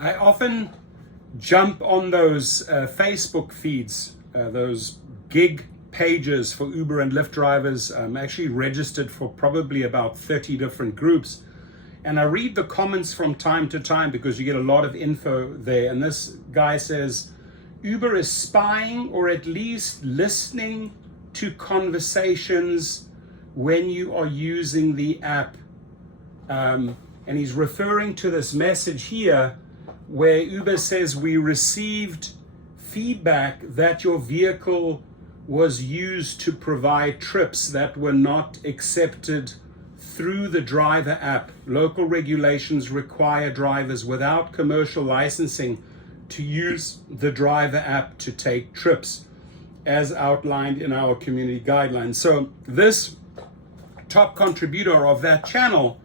I often jump on those Facebook feeds, those gig pages for Uber and Lyft drivers. I'm actually registered for probably about 30 different groups. And I read the comments from time to time because you get a lot of info there. And this guy says, Uber is spying or at least listening to conversations when you are using the app. And he's referring to this message here where Uber says we received feedback that your vehicle was used to provide trips that were not accepted through the driver app. Local regulations require drivers without commercial licensing to use the driver app to take trips, as outlined in our community guidelines. So this top contributor of that channel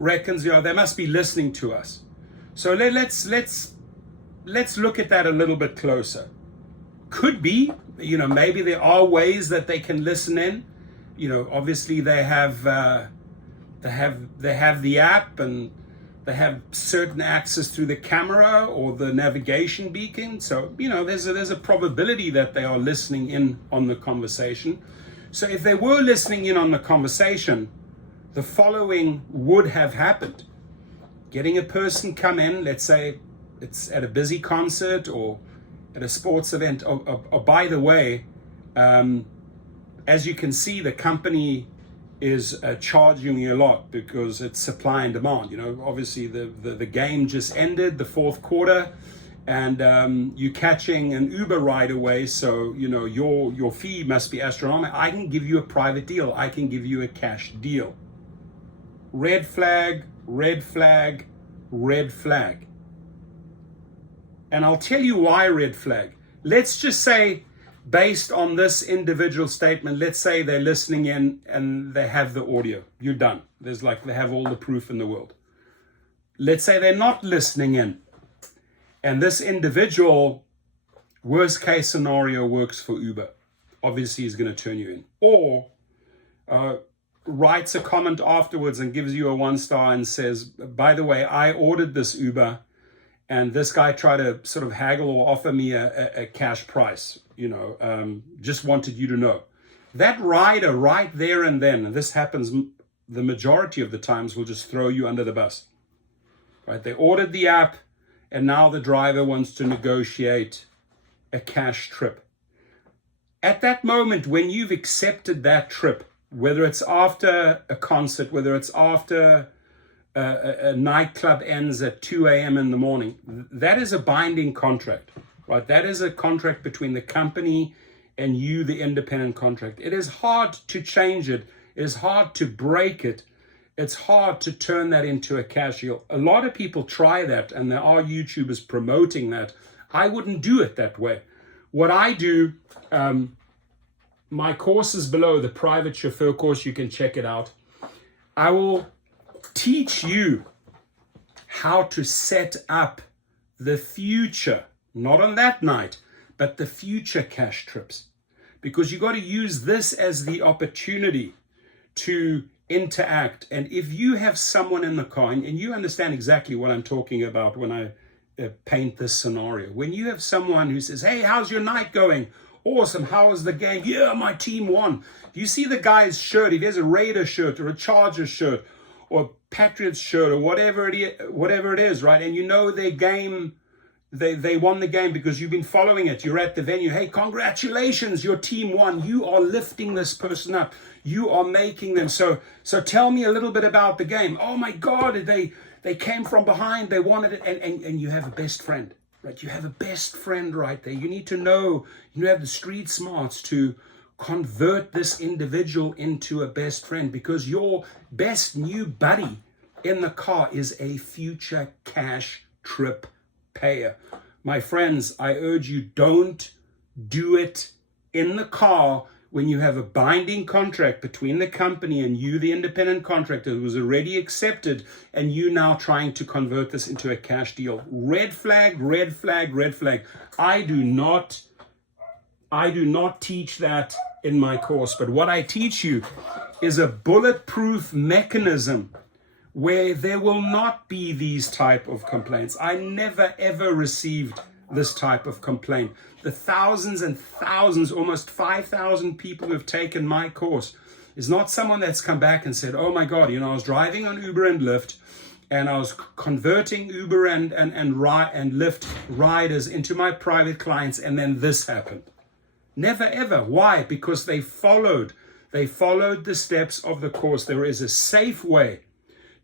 reckons, they must be listening to us. So let's look at that a little bit closer. Could be, maybe there are ways that they can listen in. Obviously they have the app, and they have certain access through the camera or the navigation beacon. So there's a probability that they are listening in on the conversation. So if they were listening in on the conversation, the following would have happened. Getting a person come in, let's say it's at a busy concert or at a sports event, or by the way, as you can see, the company is charging you a lot because it's supply and demand. Obviously the game just ended, the fourth quarter, and you're catching an Uber right away, so your fee must be astronomical. I can give you a private deal. I can give you a cash deal. Red flag, red flag, red flag. And I'll tell you why red flag. Let's just say, based on this individual statement, let's say they're listening in and they have the audio. You're done. They have all the proof in the world. Let's say they're not listening in, and this individual, worst case scenario, works for Uber. Obviously, he's going to turn you in. Or writes a comment afterwards and gives you a 1-star and says, by the way, I ordered this Uber and this guy tried to sort of haggle or offer me a cash price, just wanted you to know. That rider right there and then, and this happens the majority of the times, will just throw you under the bus. Right? They ordered the app and now the driver wants to negotiate a cash trip. At that moment, when you've accepted that trip, whether it's after a concert, whether it's after a nightclub ends at 2 a.m. in the morning, that is a binding contract, right? That is a contract between the company and you, the independent contract. It is hard to change it. It is hard to break it. It's hard to turn that into a cash deal. A lot of people try that, and there are YouTubers promoting that. I wouldn't do it that way. What I do, my course is below, the private chauffeur course, you can check it out. I will teach you how to set up the future, not on that night, but the future cash trips. Because you got to use this as the opportunity to interact. And if you have someone in the car, and you understand exactly what I'm talking about when I paint this scenario. When you have someone who says, hey, how's your night going? Awesome. How was the game? Yeah, my team won. You see the guy's shirt, if he has a Raider shirt or a Chargers shirt or Patriots shirt or whatever it is, right? And you know their game, they won the game because you've been following it. You're at the venue. Hey, congratulations, your team won. You are lifting this person up. You are making them. So tell me a little bit about the game. Oh my God, they came from behind. They wanted it. And you have a best friend. Right, you have a best friend right there. You need to know, you have the street smarts to convert this individual into a best friend, because your best new buddy in the car is a future cash trip payer. My friends, I urge you, don't do it in the car when you have a binding contract between the company and you, the independent contractor, who was already accepted, and you now trying to convert this into a cash deal. Red flag, red flag, red flag. I do not teach that in my course, but what I teach you is a bulletproof mechanism where there will not be these type of complaints. I never ever received this type of complaint. The thousands and thousands, almost 5,000 people who have taken my course is not someone that's come back and said, oh my God, I was driving on Uber and Lyft and I was converting Uber and Lyft riders into my private clients, and then this happened. Never ever. Why? Because they followed the steps of the course. There is a safe way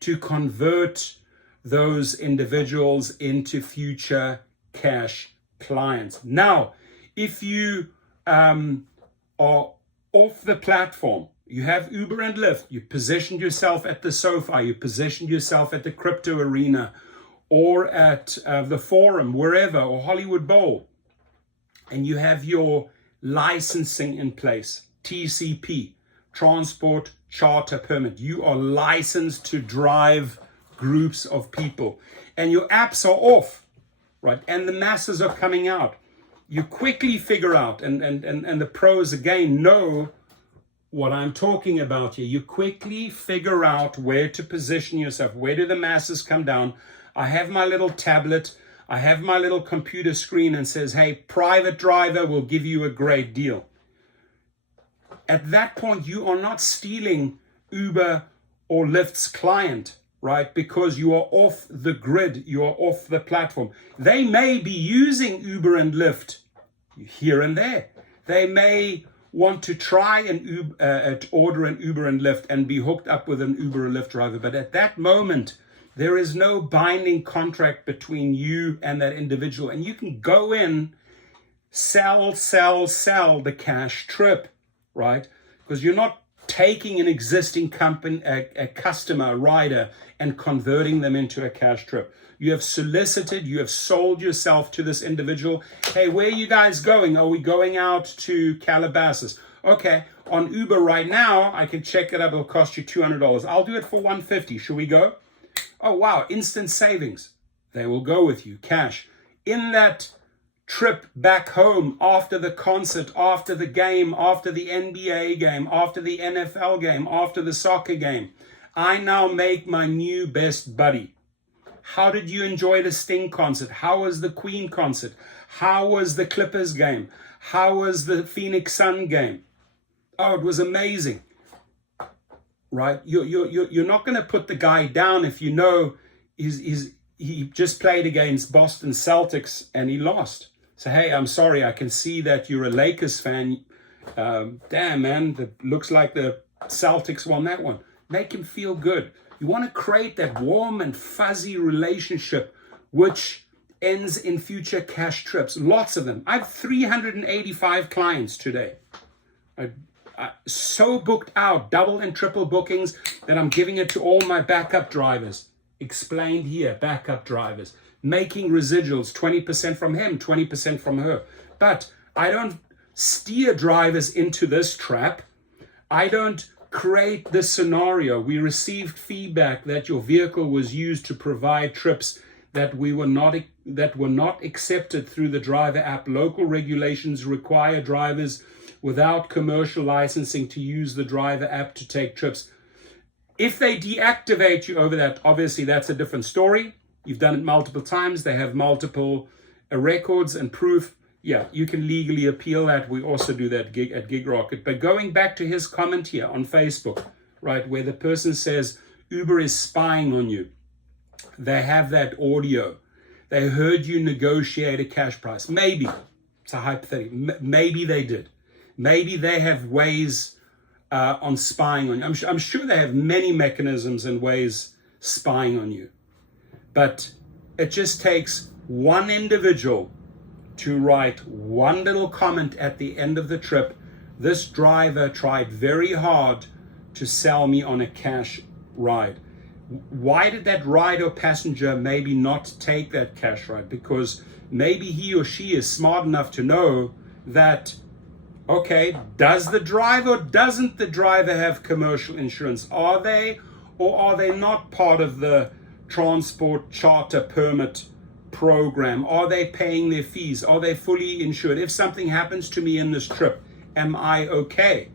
to convert those individuals into future cash clients. Now, if you are off the platform, you have Uber and Lyft, you positioned yourself at the sofa, you positioned yourself at the crypto arena or at the forum, wherever, or Hollywood Bowl, and you have your licensing in place, TCP, Transport Charter Permit. You are licensed to drive groups of people and your apps are off, right? And the masses are coming out. You quickly figure out, and the pros again know what I'm talking about here. You quickly figure out where to position yourself. Where do the masses come down? I have my little tablet. I have my little computer screen and says, hey, private driver will give you a great deal. At that point, you are not stealing Uber or Lyft's client, right? Because you are off the grid. You are off the platform. They may be using Uber and Lyft here and there. They may want to try and order an Uber and Lyft and be hooked up with an Uber or Lyft driver. But at that moment, there is no binding contract between you and that individual. And you can go in, sell the cash trip, right? Because you're not taking an existing company, a customer, a rider, and converting them into a cash trip. You have solicited, you have sold yourself to this individual. Hey, where are you guys going? Are we going out to Calabasas? Okay, on Uber right now, I can check it out. It'll cost you $200. I'll do it for $150. Should we go? Oh, wow, instant savings. They will go with you, cash. In that trip back home, after the concert, after the game, after the NBA game, after the NFL game, after the soccer game, I now make my new best buddy. How did you enjoy the Sting concert? How was the Queen concert? How was the Clippers game? How was the Phoenix Sun game? Oh, it was amazing. Right? You're not going to put the guy down if you know he just played against Boston Celtics and he lost. So, hey, I'm sorry. I can see that you're a Lakers fan. Damn, man, that looks like the Celtics won that one. Make him feel good. You want to create that warm and fuzzy relationship which ends in future cash trips. Lots of them. I have 385 clients today. So booked out, double and triple bookings, that I'm giving it to all my backup drivers. Explained here, backup drivers. Making residuals, 20% from him, 20% from her. But I don't steer drivers into this trap. I don't create this scenario. We received feedback that your vehicle was used to provide trips that were not accepted through the driver app. Local regulations require drivers without commercial licensing to use the driver app to take trips. If they deactivate you over that, obviously that's a different story. You've done it multiple times. They have multiple records and proof. Yeah, you can legally appeal that. We also do that at Gig Rocket. But going back to his comment here on Facebook, right, where the person says Uber is spying on you. They have that audio. They heard you negotiate a cash price. Maybe. It's a hypothetical. Maybe they did. Maybe they have ways on spying on you. I'm sure they have many mechanisms and ways spying on you. But it just takes one individual to write one little comment at the end of the trip. This driver tried very hard to sell me on a cash ride. Why did that rider or passenger maybe not take that cash ride? Because maybe he or she is smart enough to know that, okay, does the driver or doesn't the driver have commercial insurance? Are they or are they not part of the transport charter permit program? Are they paying their fees? Are they fully insured? If something happens to me in this trip, am I okay?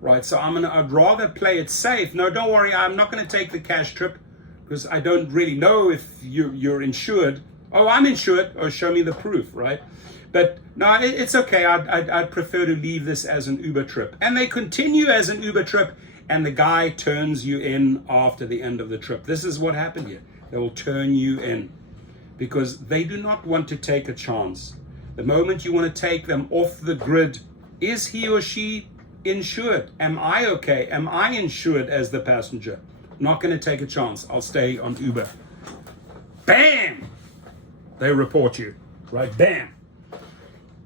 Right, so I'd rather play it safe. No, don't worry, I'm not going to take the cash trip because I don't really know if you're insured. Oh, I'm insured. Oh, show me the proof, right? But no, it's okay. I'd prefer to leave this as an Uber trip. And they continue as an Uber trip, and the guy turns you in after the end of the trip. This is what happened here. They will turn you in because they do not want to take a chance. The moment you want to take them off the grid, is he or she insured? Am I okay? Am I insured as the passenger? Not going to take a chance. I'll stay on Uber. Bam! They report you, right? Bam!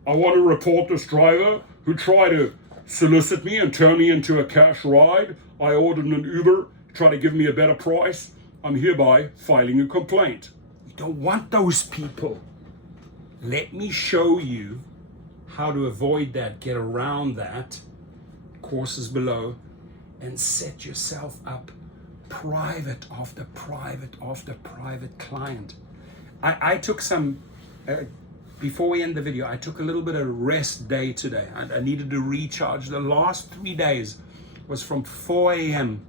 I want to report this driver who tried to solicit me and turn me into a cash ride. I ordered an Uber, tried to give me a better price. I'm hereby filing a complaint. You don't want those people. Let me show you how to avoid that, get around that. Courses below, and set yourself up private after private after private client. I took some, before we end the video, I took a little bit of rest day today. I needed to recharge. The last 3 days was from 4 a.m.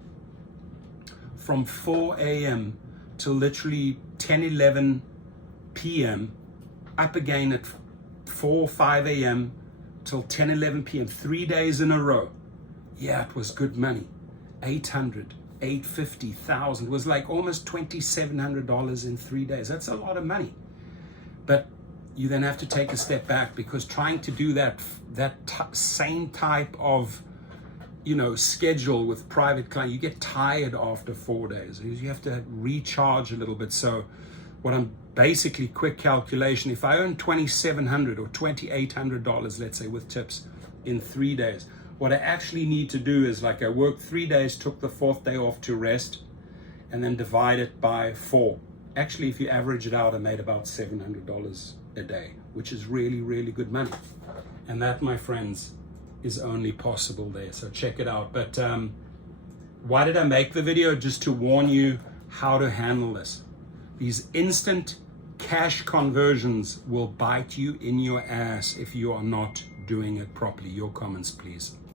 From 4 a.m. till literally 10, 11 p.m. Up again at 4, 5 a.m. till 10, 11 p.m. 3 days in a row. Yeah, it was good money. 800, 850, 1,000. It was like almost $2,700 in 3 days. That's a lot of money. But you then have to take a step back, because trying to do that same type of, schedule with private client, you get tired after 4 days. You have to recharge a little bit. So what I'm basically, quick calculation, if I earn $2,700 or $2,800, let's say, with tips in 3 days, what I actually need to do is, like, I worked 3 days, took the 4th day off to rest, and then divide it by 4. Actually, if you average it out, I made about $700 a day, which is really, really good money. And that, my friends, is only possible there. So check it out. But why did I make the video? Just to warn you how to handle this. These instant cash conversions will bite you in your ass if you are not doing it properly. Your comments, please.